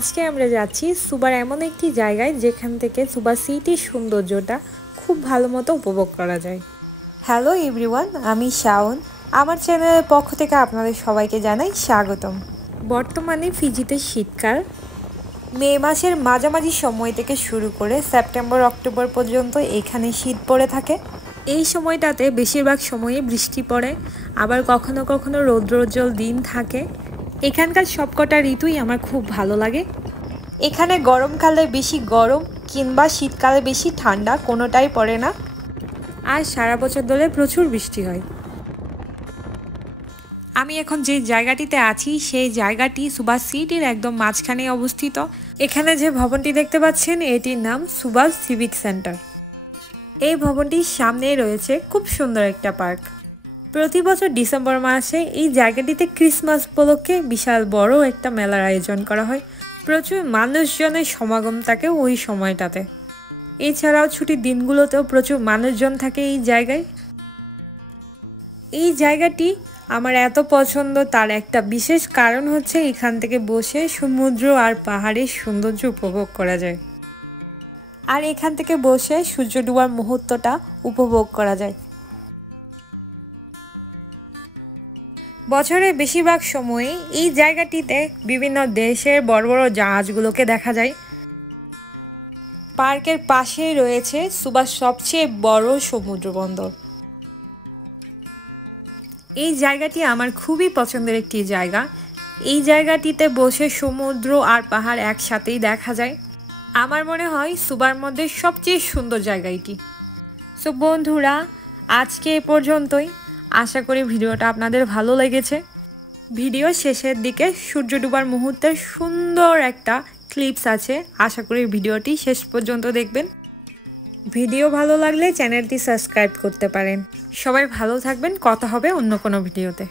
আজকে আমরা যাচ্ছি সুবার এমন একটি জায়গায় যেখান থেকে সুবা সিটির সৌন্দর্যটা খুব ভালো মতো উপভোগ করা যায়। হ্যালো এভরিওয়ান, আমি শাওন। আমার চ্যানেলের পক্ষ থেকে আপনাদের সবাইকে জানাই স্বাগতম। বর্তমানে ফিজিতে শীতকাল, মে মাসের মাঝামাঝি সময় থেকে শুরু করে সেপ্টেম্বর অক্টোবর পর্যন্ত এখানে শীত পড়ে থাকে। এই সময়টাতে বেশিরভাগ সময়ই বৃষ্টি পড়ে, আবার কখনো কখনো রৌদ্রোজ্জ্বল দিন থাকে। এখানকার সবকটা ঋতুই আমার খুব ভালো লাগে। এখানে গরমকালে বেশি গরম কিংবা শীতকালে বেশি ঠান্ডা কোনোটাই পড়ে না, আর সারা বছর ধরে প্রচুর বৃষ্টি হয়। আমি এখন যে জায়গাটিতে আছি সেই জায়গাটি সুবা সিটির একদম মাঝখানে অবস্থিত। এখানে যে ভবনটি দেখতে পাচ্ছেন এটির নাম সুবা সিভিক সেন্টার। এই ভবনটির সামনেই রয়েছে খুব সুন্দর একটা পার্ক। প্রতি বছর ডিসেম্বর মাসে এই জায়গাটিতে ক্রিসমাস উপলক্ষে বিশাল বড় একটা মেলার আয়োজন করা হয়। প্রচুর মানুষজনের সমাগম থাকে ওই সময়টাতে। এছাড়াও ছুটির দিনগুলোতেও প্রচুর মানুষজন থাকে এই জায়গায়। এই জায়গাটি আমার এত পছন্দ তার একটা বিশেষ কারণ হচ্ছে এখান থেকে বসে সমুদ্র আর পাহাড়ের সৌন্দর্য উপভোগ করা যায়, আর এখান থেকে বসে সূর্য ডোবার মুহূর্তটা উপভোগ করা যায়। বছরের বেশিরভাগ সময়ে এই জায়গাটিতে বিভিন্ন দেশের বড় বড় জাহাজগুলোকে দেখা যায়। পার্কের পাশেই রয়েছে সুবার সবচেয়ে বড় সমুদ্র বন্দর। এই জায়গাটি আমার খুবই পছন্দের একটি জায়গা। এই জায়গাটিতে বসে সমুদ্র আর পাহাড় একসাথেই দেখা যায়। আমার মনে হয় সুবার মধ্যে সবচেয়ে সুন্দর জায়গা এটি। সো বন্ধুরা, আজকে এ পর্যন্তই। আশা করি ভিডিওটা আপনাদের ভালো লেগেছে। ভিডিও শেষের দিকে সূর্য ডুবার মুহূর্তের সুন্দর একটা ক্লিপস আছে, আশা করি ভিডিওটি শেষ পর্যন্ত দেখবেন। ভিডিও ভালো লাগলে চ্যানেলটি সাবস্ক্রাইব করতে পারেন। সবাই ভালো থাকবেন, কথা হবে অন্য কোনো ভিডিওতে।